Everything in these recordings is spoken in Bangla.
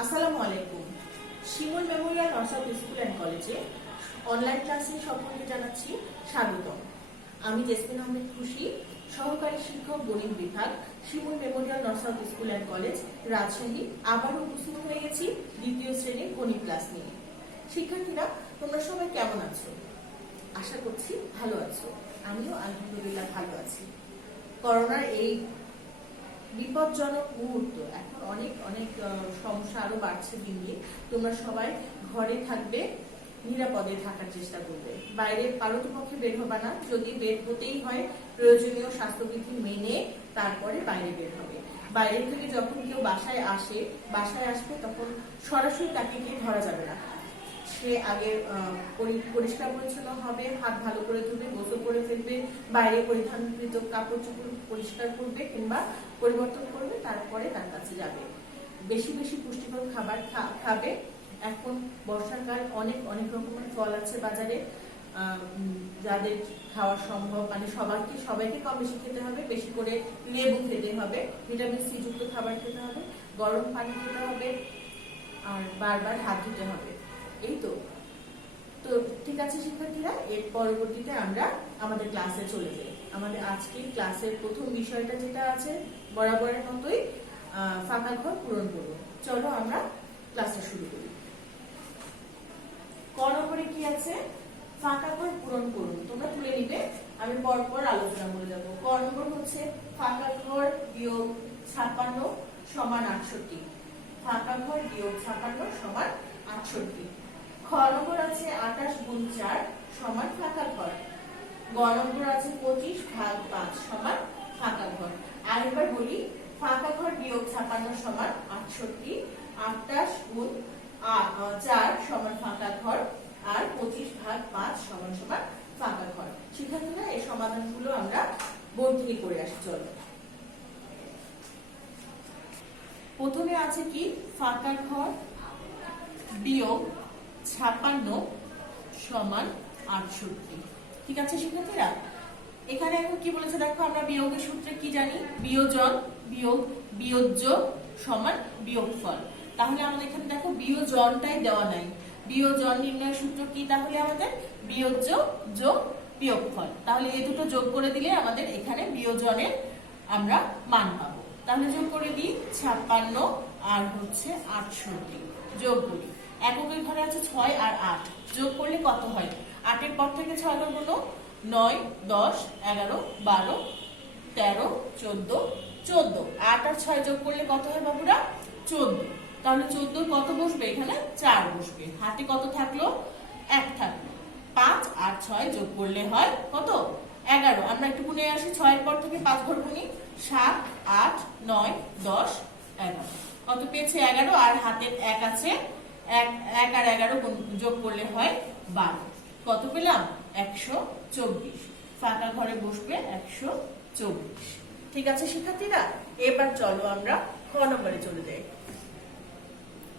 আসসালামু আলাইকুম। শিমুল মেমোরিয়াল নর্সাপ স্কুল অ্যান্ড কলেজে অনলাইন ক্লাসে সকলকে জানাচ্ছি স্বাগতম। আমি জেসমিন আহমেদ খুশি, সহকারী শিক্ষক গণিত বিভাগ, শিমুল মেমোরিয়াল নর্সাপ স্কুল অ্যান্ড কলেজ, রাজশাহী। আবারও উপস্থিত হয়ে গেছি দ্বিতীয় শ্রেণীর গণিত ক্লাস নিয়ে। শিক্ষার্থীরা, তোমরা সবাই কেমন আছো? আশা করছি ভালো আছো। আমিও আলহামদুলিল্লাহ ভালো আছি। করোনার এই বিপজ্জনক মুহূর্ত, এখন অনেক অনেক সমস্যা আরো বাড়ছে দিন দিন। তোমরা সবাই ঘরে থাকবে, নিরাপদে থাকার চেষ্টা করবে। বাইরে পারতপক্ষে বের হবে না। যদি বের হতেই হয় প্রয়োজনীয় স্বাস্থ্যবিধি মেনে তারপরে বাইরে বের হবে। বাইরে থেকে যখন কেউ বাসায় আসবে তখন সরাসরি তাকে গিয়ে ধরা যাবে না। সে আগে পরিষ্কার পরিচ্ছন্ন হবে, হাত ভালো করে ধুবে, গোসল করে ফেলবে, বাইরে পরিধানকৃত কাপড় চোপড় পরিষ্কার করবে কিংবা পরিবর্তন করবে, তারপরে তার কাছে যাবে। বেশি বেশি পুষ্টিকর খাবার খাবে। এখন বর্ষাকাল, অনেক অনেক রকমের ফল আছে বাজারে, যাদের খাওয়া সম্ভব, মানে সবাইকে কম বেশি খেতে হবে। বেশি করে লেবু খেতে হবে, ভিটামিন সি যুক্ত খাবার খেতে হবে, গরম পানি খেতে হবে, আর বারবার হাত ধুতে হবে। এই তো ঠিক আছে শিক্ষার্থীরা, এর পরবর্তীতে আমরা আমাদের ক্লাসে চলে যাই। আমাদের আজকের ক্লাসের প্রথম বিষয়টা যেটা আছে, বরাবরের মতোই ফাঁকা ঘর পূরণ করব। চলো আমরা ক্লাসটা শুরু করি। ক নম্বরে কি আছে? ফাঁকা ঘর পূরণ করুন। তোমরা তুলে নিবে, আমি পরপর আলোচনা করে যাব। ক নম্বর হচ্ছে ফাঁকা ঘর বিয়োগ 56 সমান 68। ফাঁকা ঘর বিয়োগ 56 সমান 68। খ নম্বর আছে 28 গুণ 4 সমান ফাঁকা ঘর। গ নম্বর আছে 25 ভাগ 5 সমান ফাঁকা ঘর। আরেকবার বলি, ফাঁকা ঘর বিয়োগ 56 সমান 68, 28 গুণ 4 সমান ফাঁকা ঘর, আর 25 ভাগ 5 সমান সমান ফাঁকা ঘর। শিক্ষার্থীরা, এই সমাধানগুলো আমরা বোর্ড থেকে করে আসি। চলো, প্রথমে আছে কি? ফাঁকা ঘর বিয়োগ 56 সমান 68। ঠিক আছে শিক্ষার্থীরা, এখানে এখন কি বলেছে দেখো, আমরা বিয়োগের সূত্রে কি জানি? বিয়োজন বিয়োগ বিয়োজ্য সমান বিয়োগফল। তাহলে আমাদের এখানে দেখো বিয়োজনটাই দেওয়া নাই। বিয়োজন নির্ণয়ের সূত্র কি? তাহলে আমাদের বিয়োজ্য যোগ বিয়োগফল। তাহলে এই দুটো যোগ করে দিলে আমাদের এখানে বিয়োজনের আমরা মান পাবো। তাহলে যোগ করে দিই, 56 আর হচ্ছে 68 যোগ করি। এককের ঘরে আছে 6 আর 8, যোগ করলে কত হয়? 8 এর পর থেকে 6 গুণ 9, 10, 11, 12, 13, 14, 14। 8 আর 6 যোগ করলে কত হয় বাবুরা? 14। তাহলে 14 কত বসবে? এখানে 4 বসবে। হাতে কত থাকলো? 1 থাকলো। 5 আর 6 যোগ করলে হয় কত? 11। আমরা একটু গুণে আসি, 6 এর পর থেকে 5 ঘর গুনি। 7, 8, 9, 10, 11। কত পেয়েছে? 11। আর হাতের 1 আছে, 1 আর 11 যোগ করলে হয় 12। কত পেলাম? 124। ফাঁকা ঘরে বসবে 124। ঠিক আছে শিক্ষার্থীরা, এবার চলো আমরা খ নম্বরে চলে যাই।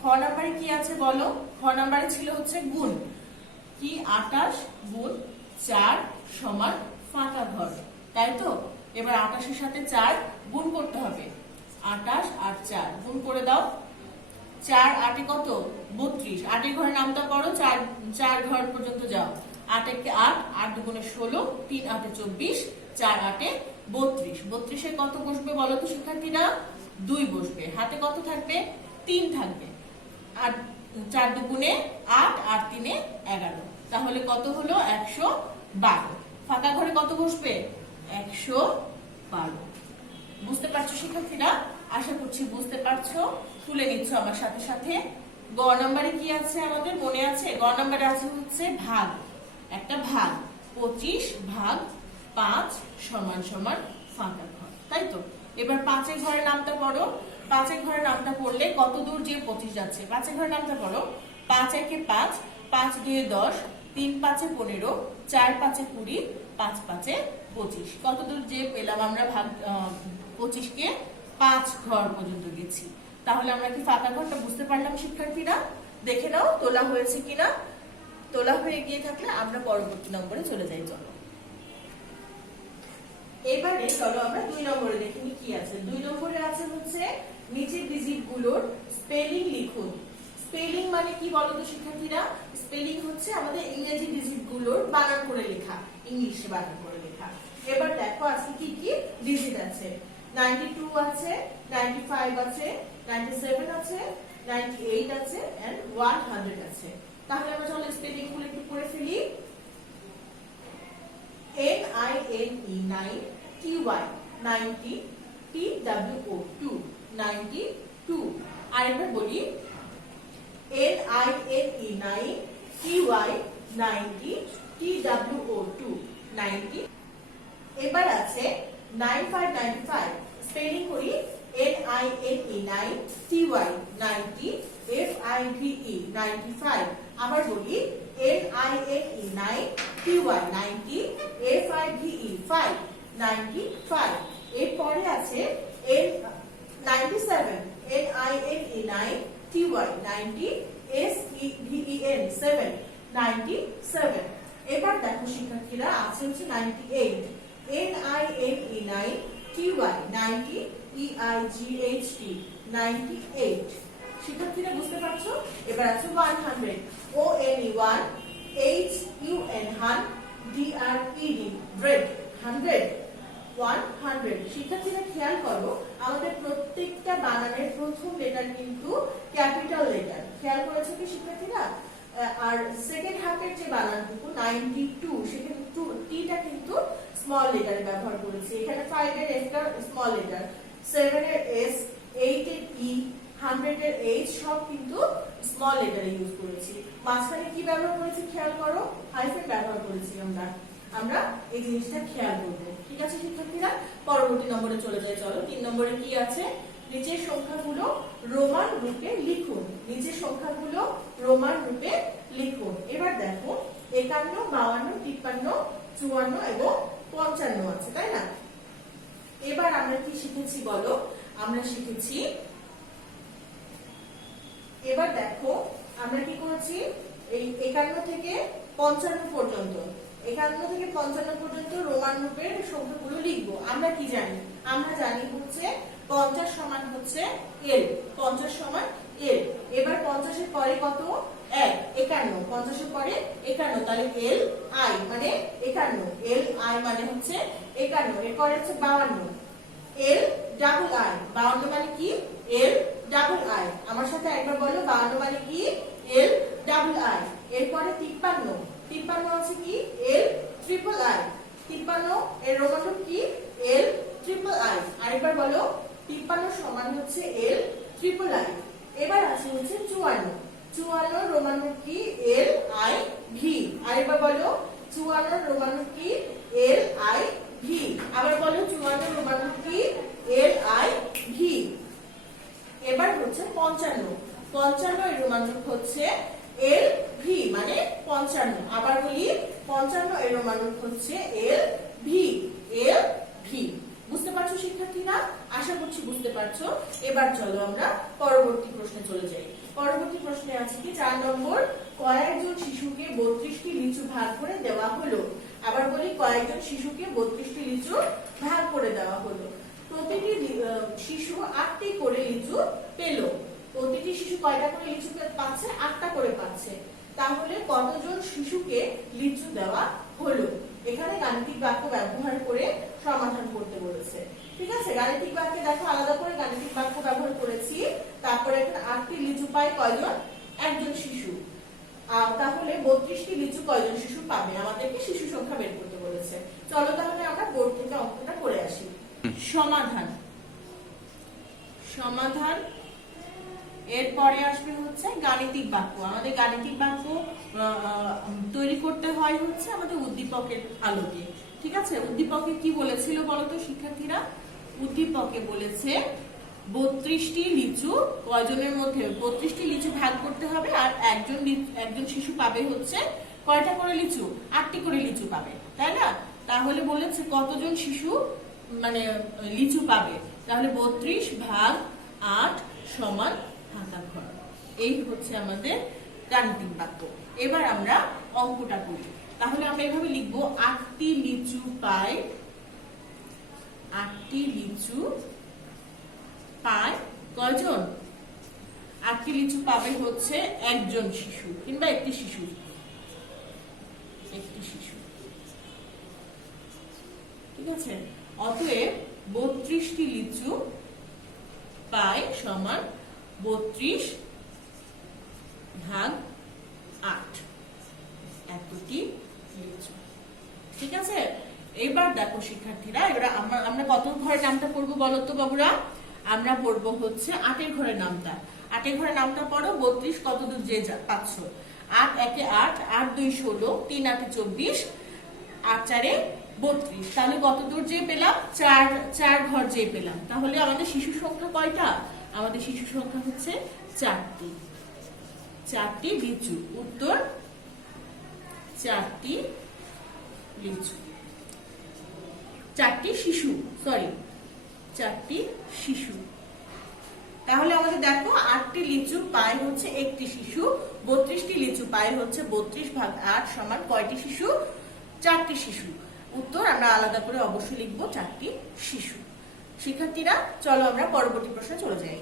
খ নম্বরে কি আছে বলো? খ নম্বরে ছিল হচ্ছে গুণ কি? 28 গুণ 4 সমান ফাঁকা ঘর, তাই তো? এবার 28 এর সাথে 4 গুণ করতে হবে। 28 আর 4 গুণ করে দাও। 4 8 কত? 32। 8 এর ঘরে নামটা পড়ো, 4 ঘর পর্যন্ত যাও। 8 একে 8, 8 দুগুণে 16, 3 8 24, 4 8 32। 32 এ কত বসবে বলো তো শিক্ষার্থীরা? 2 বসবে। হাতে কত থাকবে? 3 থাকবে। আর 4 দুগুণে 8 আর 3 11। তাহলে কত হলো? 112। ফাঁকা ঘরে কত বসবে? 112। বুঝতে পারছো শিক্ষার্থীরা? আশা করছি বুঝতে পারছো। তুলে নিচ্ছ আমার সাথে সাথে। গ নম্বরে কি আছে আমাদের মনে আছে? গ নম্বরে আছে হচ্ছে ভাগ, একটা ভাগ। 25 ভাগ 5 সমান সমান ফাঁকা ঘর, তাই তো? এবার 5 এর ঘরের নামটা পড়ো। 5 এর ঘরের নামটা পড়লে কত দূর যে 25 যাচ্ছে? 5 এর ঘরের নামটা পড়ো। 5 একে 5, 5 2 10, 3 5 15, 4 5 20, 5 5 25। কত দূর যে পেলাম আমরা? ভাগ 25 কে 5 ঘর পর্যন্ত গেছি। তাহলে আমরা কি ফাঁকা ঘরটা বুঝতে পারলাম শিক্ষার্থীরা? দেখে নাও তোলা হয়েছে কিনা। তোলা হয়ে গিয়ে থাকলে আমরা পরবর্তী নম্বরে চলে যাই। চলো, এবারে চলো আমরা 2 নম্বরে দেখি কি আছে। 2 নম্বরে আছে হচ্ছে নিচে ডিজিট গুলোর স্পেলিং লিখো। লিখুন। স্পেলিং মানে কি বলো তো শিক্ষার্থীরা? স্পেলিং হচ্ছে আমাদের ইংরেজি ডিজিট গুলোর বানান করে লেখা, ইংলিশে বানান করে লেখা। এবার দেখো আজকে কি কি ডিজিট আছে। 92 আছে, 95 আছে, 97 আছে, 98 আছে এন্ড 100 আছে। তাহলে আমরা চলো স্পেলিং গুলো একটু করে ফেলি। NINE 9, TY 90, TWO 2 92। আরেকবার বলি, NINE 9, TY 90, TWO 2 90। এবার আছে 9595, স্পেলিং করি NINE 9, TY 90, FIVE 95। আবার বলি NINE 9, TY 90, FIVE 5 95। এরপরে আছে N97, NINE 9, TY 90, SEVEN 7 97। এবার দেখো শিক্ষার্থীরা আছে হচ্ছে 98, NINE 9, TY 90, EIGHT 98। শিক্ষার্থীরা বুঝতে পারছো? এবার আছে 100, ONE 1, HUN HUN, DRED DRED 100 100। শিক্ষার্থীরা খেয়াল করো, আমাদের প্রত্যেকটা বানানের প্রথম লেটার কিন্তু ক্যাপিটাল লেটার। খেয়াল করেছো কি শিক্ষার্থীরা? আর সেকেন্ড হাফের যে বানানটুকু 92, সেখানে টিটা কিন্তু স্মল লেটারে ব্যবহার করেছি। এখানে 5 এর এস টা স্মল লেটার, 7 এর এস, 8 এর ই, 100 এর এইচ সব কিন্তু স্মল লেটারে ইউজ করেছি। মাঝখানে কি ব্যবহার করেছি খেয়াল করো? হাইফেন ব্যবহার করেছি আমরা এই জিনিসটা খেয়াল করব। ঠিক আছে শিক্ষার্থীরা, পরবর্তী নম্বরে চলে যাই। চলো 3 নম্বরে কি আছে? নিচের সংখ্যাগুলো রোমান রূপে লিখুন। নিচের সংখ্যাগুলো রোমান রূপে লিখুন। এবার দেখো 51, 52, 53, 54 এবং 55 আছে, তাই না? এবার আমরা কি শিখেছি বলো? আমরা শিখেছি, এবার দেখো আমরা কি করেছি, এই 51 থেকে 55 পর্যন্ত, 51 থেকে 55 পর্যন্ত রোমান রূপের সংখ্যাগুলো লিখবো। আমরা কি জানি? আমরা জানি হচ্ছে 50 সমান হচ্ছে L, 50 সমান L। এবার 50 এর পরে কত? 1, 51, 50 এর পরে 51, তাহলে L I মানে 51, L I মানে হচ্ছে 51। এরপরে হচ্ছে 52, L ডাবল I, 52 মানে কি? L double I। আমার সাথে একবার বলো, 52 মানে কি? L double I। এরপরে 53, 53 আছে কি? L triple I। 53 এর রোমান রূপ কি? L triple I। আরেকবার বলো, 53 সমান হচ্ছে L ট্রিপল I। এবার আছে হচ্ছে 54, 54 রোমান রূপ কি? L I V। আরেকবার বলো, 54 রোমান রূপ কি? L I V। আবার বলো, 54 রোমান রূপ কি? L I V। এবার হচ্ছে 55, 55 এর রোমান রূপ হচ্ছে L V মানে 55। আবার বলি, 55 এর রোমান রূপ হচ্ছে L V, L V। বুঝতে পারছো শিক্ষার্থীরা? আশা করছি বুঝতে পারছো। এবার চলো আমরা পরবর্তী প্রশ্নে চলে যাই। পরবর্তী প্রশ্নে আছে কি 4 নম্বর, কয়েকজন শিশুকে 32টি লিচু ভাগ করে দেওয়া হলো। আবার বলি, কয়েকজন শিশুকে 32টি লিচু ভাগ করে দেওয়া হলো। প্রতিটি শিশু 8টি করে লিচু পেল। প্রতিটি শিশু কয়টা করে লিচু পাচ্ছে? 8টা করে পাচ্ছে। তাহলে কতজন শিশুকে লিচু দেওয়া হলো? এখানে গাণিতিক বাক্য ব্যবহার করে সমাধান করতে বলেছে। ঠিক আছে, গাণিতিক বাক্যে দেখো আলাদা করে গাণিতিক বাক্য ব্যবহার করেছি। তারপরে এখানে 8টি লিচু পায় কয়জন? একজন শিশু। তাহলে 32টি লিচু কয়জন শিশু পাবে? আমাদেরকে শিশু সংখ্যা বের করতে বলেছে। চলো তাহলে আমরা বোর্ড থেকে অঙ্কটা করে আসি। সমাধান, সমাধান। এরপরে আসবে হচ্ছে গাণিতিক বাক্য। আমাদের গাণিতিক বাক্য তৈরি করতে হয় হচ্ছে আমাদের উদ্দীপকের আলোকে। ঠিক আছে, উদ্দীপকে কি বলেছিল বলতো শিক্ষার্থীরা? উদ্দীপকে বলেছে 32টি লিচু কয়জনের মধ্যে? 32টি লিচু ভাগ করতে হবে, আর একজন শিশু পাবে হচ্ছে কয়টা করে লিচু? 8টি করে লিচু পাবে, তাই না? তাহলে বলেছে কতজন শিশু মানে লিচু পাবে। তাহলে 32 ভাগ 8 সমান ফাঁকা ঘর। এই হচ্ছে আমাদের গাণিতিক বাক্য। এবার আমরা অঙ্কটা করি। তাহলে আমরা এভাবে লিখবো, 8টি লিচু পায়, 8টি লিচু পায় কয়জন? 8টি লিচু পাবে হচ্ছে একজন শিশু কিংবা একটি শিশু। ঠিক আছে, অতএব 32টি লিচু পায় সমান 32 ভাগ 8 এতটি লিচু। ঠিক আছে, এবার দেখো শিক্ষার্থীরা, এবার আমরা কত ঘরের নামটা পড়বো বলো তো বাবুরা? আমরা পড়বো হচ্ছে 8 ঘরের নামটা। 8 ঘরের নামটা পড়ো। 32 কত দূর যে পাচ্ছ, 8 একে 8, 8 2 16, 3 8 24, 8 4 32। তাহলে কত দূর যে পেলাম? 4 ঘর যে পেলাম। তাহলে আমাদের শিশু সংখ্যা কয়টা? আমাদের শিশু সংখ্যা হচ্ছে 4টি। 4টি লিচু। উত্তর 4টি লিচু। 4টি শিশু, সরি 4টি শিশু। তাহলে আমাদের দেখো 8টি লিচু পায় হচ্ছে একটি শিশু, 32টি লিচু পায় হচ্ছে 32 ভাগ 8 সমান কয়টি শিশু? 4টি শিশু। উত্তর আমরা আলাদা করে অবশ্যই লিখবো 4টি শিশু। শিক্ষার্থীরা চলো আমরা পরবর্তী প্রশ্নে চলে যাই।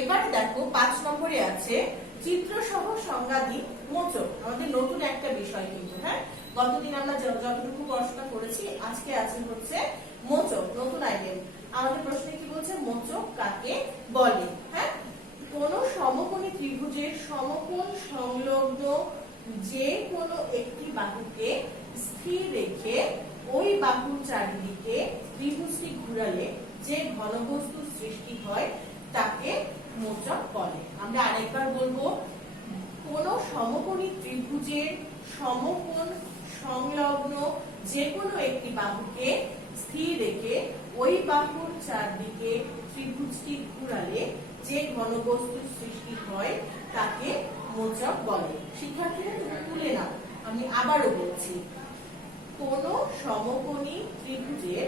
এবার দেখো 5 নম্বরে আছে চিত্র সহ সংজ্ঞা দিন মোচক। আমাদের নতুন একটা বিষয় কিন্তু, হ্যাঁ, গতদিন আমরা যতটুকু পড়াশোনা করেছি, আজকে আছে হচ্ছে মোচক, নতুন আইটেম। আমাদের প্রশ্নে কি বলছে? মোচক কাকে বলে? হ্যাঁ, কোন সমকোণী ত্রিভুজের সমকোণ সংলগ্ন যে কোনো একটি বাহুকে স্থির রেখে ওই বাহুর চারিদিকে ত্রিভুজটি ঘুরালে যে ঘনবস্তু সৃষ্টি হয় তাকে মোচক বলে। আমরা আরেকবার বলবো, কোন সমকোণী ত্রিভুজের সমকোণ সংলগ্ন যে কোনো একটি বাহুকে স্থির রেখে ওই বাহুর চারদিকে ত্রিভুজটি ঘুরালে যে ঘনবস্তু সৃষ্টি হয় তাকে মোচক বলে। শিক্ষার্থীরা তুমি তুলে নাও, আমি আবারও বলছি, কোন সমকোণী ত্রিভুজের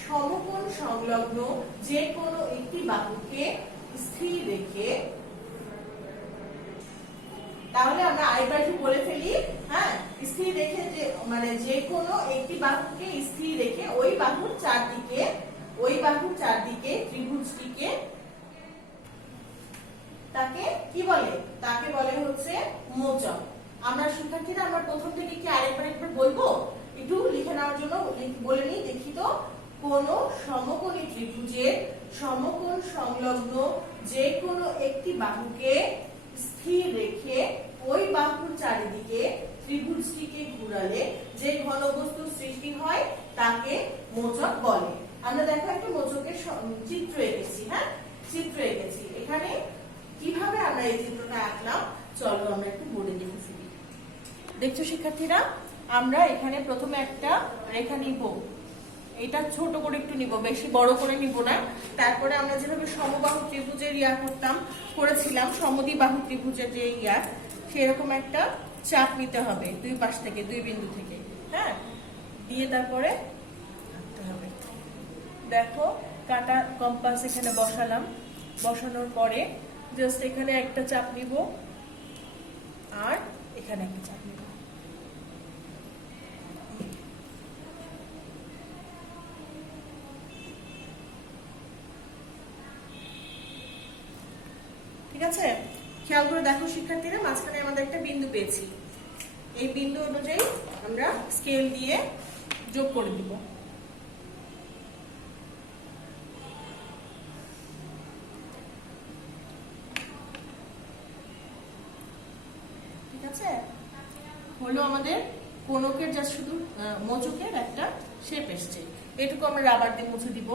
সমকোণ সংলগ্ন যে কোনো একটি বাহুকে স্থির রেখে, তাহলে আমরা আরেকবার একটু বলে ফেলি, হ্যাঁ, স্থির রেখে মানে যে কোনো একটি বাহুকে স্থির রেখে ওই বাহুর চারদিকে ত্রিভুজটিকে তাকে কি বলে? তাকে বলে হচ্ছে মোচক। আমরা শিক্ষার্থীরা আমরা প্রথম থেকে কি আরেকবার বলবো? একটু লিখে নেওয়ার জন্য বলে নিই, দেখি তো। কোন সমকোণী ত্রিভুজের সমকোণ সংলগ্ন যে কোনো একটি বাহুকে স্থির রেখে ওই বাহুর চারিদিকে ত্রিভুজটিকে ঘুরালে যে ঘনবস্তু সৃষ্টি হয় তাকে মোচক বলে। আমরা দেখো একটা মোচকের চিত্র এঁকেছি, হ্যাঁ, চিত্র এঁকেছি। এখানে কিভাবে আমরা এই চিত্রটা আঁকলাম চলো আমরা একটু বোর্ডে দেখে ফেলি। দেখছো শিক্ষার্থীরা, আমরা এখানে প্রথমে একটা রেখা নিব, এটা ছোট করে একটু নিব, বেশি বড় করে নিব না। তারপরে আমরা যেভাবে সমবাহু ত্রিভুজের করেছিলাম, সমদ্বিবাহু ত্রিভুজের যে সেরকম একটা চাপ নিতে হবে দুই পাশ থেকে, দুই বিন্দু থেকে, হ্যাঁ, দিয়ে তারপরে আঁকতে হবে। দেখো কাটা কম্পাস এখানে বসালাম, বসানোর পরে জাস্ট এখানে একটা চাপ নিব আর এখানে একটা চাপ নিব। ঠিক আছে, খেয়াল করে দেখো শিক্ষার্থীরা, মাঝখানে আমাদের একটা বিন্দু পেয়েছি। এই বিন্দু অনুযায়ী আমরা স্কেল দিয়ে যোগ করে দিব। ঠিক আছে, হলো আমাদের কোনকের যা শুধু মোচকের একটা শেপ এসছে। এটুকু আমরা রাবার দিয়ে মুছে দিব,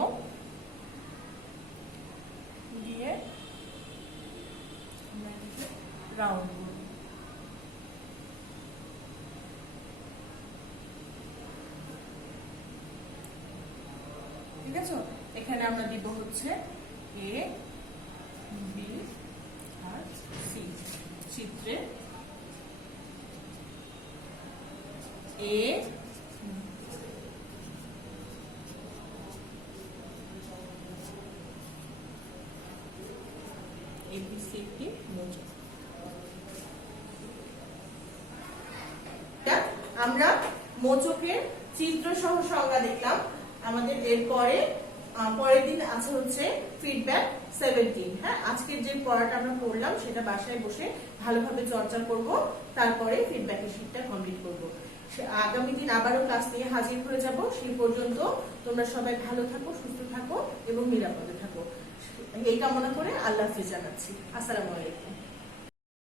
দিয়ে রাউন্ড। ঠিক আছে, এখানে আমরা দিব হচ্ছে এ বি আর সি। চিত্রে এ এবিসি একটি মোচক। আমরা মোচকের চিত্র সহ সংজ্ঞা দেখলাম। আমাদের এরপরে পরের দিন আছে হচ্ছে ফিডব্যাক 17। হ্যাঁ, আজকের যে পড়াটা আমরা পড়লাম সেটা বাসায় বসে ভালোভাবে চর্চা করব, তারপরে ফিডব্যাকের শিটটা কমপ্লিট করব। আগামী দিন আবারও ক্লাস নিয়ে হাজির হয়ে যাব। সেই পর্যন্ত তোমরা সবাই ভালো থাকো, সুস্থ থাকো এবং নিরাপদে থাকো, এই কামনা করে আল্লাহ হাফেজ জানাচ্ছি। আসসালামু আলাইকুম।